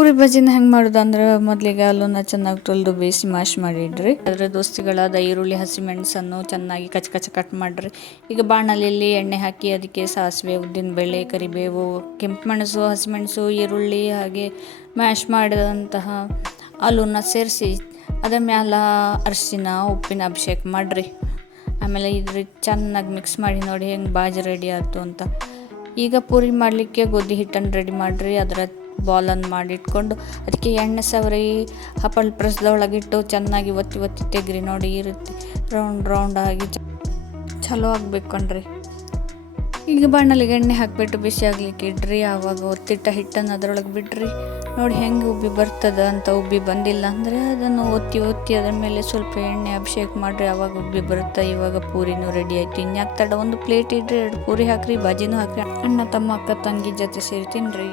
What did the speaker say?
ಪೂರಿ ಬಜ್ಜಿನ ಹೆಂಗೆ ಮಾಡೋದು ಅಂದ್ರೆ ಮೊದಲಿಗೆ ಹಾಲನ್ನ ಚೆನ್ನಾಗಿ ತೊಳೆದು ಬೇಯಿಸಿ ಮ್ಯಾಶ್ ಮಾಡಿಡ್ರಿ. ಅದರ ದೋಸ್ತಿಗಳಾದ ಈರುಳ್ಳಿ ಹಸಿಮೆಣಸನ್ನು ಚೆನ್ನಾಗಿ ಕಚ್ ಕಟ್ ಮಾಡಿರಿ. ಈಗ ಬಾಣಲೆಯಲ್ಲಿ ಎಣ್ಣೆ ಹಾಕಿ ಅದಕ್ಕೆ ಸಾಸಿವೆ, ಉದ್ದಿನಬೇಳೆ, ಕರಿಬೇವು, ಕೆಂಪು ಮೆಣಸು, ಹಸಿಮೆಣಸು, ಈರುಳ್ಳಿ ಹಾಗೆ ಮ್ಯಾಶ್ ಮಾಡಿದಂತಹ ಹಾಲನ್ನ ಸೇರಿಸಿ ಅದರ ಮ್ಯಾಲ ಅರಿಶಿನ ಉಪ್ಪಿನ ಅಭಿಷೇಕ ಮಾಡಿರಿ. ಆಮೇಲೆ ಇದ್ರ ಚೆನ್ನಾಗಿ ಮಿಕ್ಸ್ ಮಾಡಿ ನೋಡಿ ಹೆಂಗೆ ಬಾಜಿ ರೆಡಿ ಆಯಿತು ಅಂತ. ಈಗ ಪೂರಿ ಮಾಡಲಿಕ್ಕೆ ಗೋಧಿ ಹಿಟ್ಟನ್ನು ರೆಡಿ ಮಾಡಿರಿ. ಅದರ ಬಾಲನ್ನು ಮಾಡಿಟ್ಕೊಂಡು ಅದಕ್ಕೆ ಎಣ್ಣೆ ಸವರಿ ಹಪ್ಪಳ ಪ್ರೆಸ್ದೊಳಗಿಟ್ಟು ಚೆನ್ನಾಗಿ ಒತ್ತಿ ತೆಗ್ರಿ. ನೋಡಿ ಈ ರೀತಿ ರೌಂಡ್ ಆಗಿ ಚಲೋ ಆಗ್ಬೇಕು ಕಣ್ರಿ. ಈಗ ಬಾಣಲಿಗೆ ಎಣ್ಣೆ ಹಾಕಿಬಿಟ್ಟು ಬಿಸಿ ಆಗ್ಲಿಕ್ಕೆ ಇಡ್ರಿ. ಆವಾಗ ಒತ್ತಿಟ್ಟ ಹಿಟ್ಟನ್ನು ಅದರೊಳಗೆ ಬಿಡ್ರಿ. ನೋಡಿ ಹೆಂಗೆ ಉಬ್ಬಿ ಬರ್ತದ ಅಂತ. ಉಬ್ಬಿ ಬಂದಿಲ್ಲ ಅಂದರೆ ಅದನ್ನು ಒತ್ತಿ ಅದರ ಮೇಲೆ ಸ್ವಲ್ಪ ಎಣ್ಣೆ ಅಭಿಷೇಕ ಮಾಡಿರಿ. ಆವಾಗ ಉಬ್ಬಿ ಬರುತ್ತೆ. ಇವಾಗ ಪೂರಿನೂ ರೆಡಿ ಆಯಿತು. ಇನ್ಯಾಕೆ ತಡ, ಒಂದು ಪ್ಲೇಟ್ ಇಡ್ರಿ, 2 ಪೂರಿ ಹಾಕ್ರಿ, ಬಾಜಿನೂ ಹಾಕ್ರಿ. ಅಣ್ಣ ತಮ್ಮ ಅಕ್ಕ ತಂಗಿ ಜೊತೆ ಸೇರಿ ತಿನ್ನಿರಿ.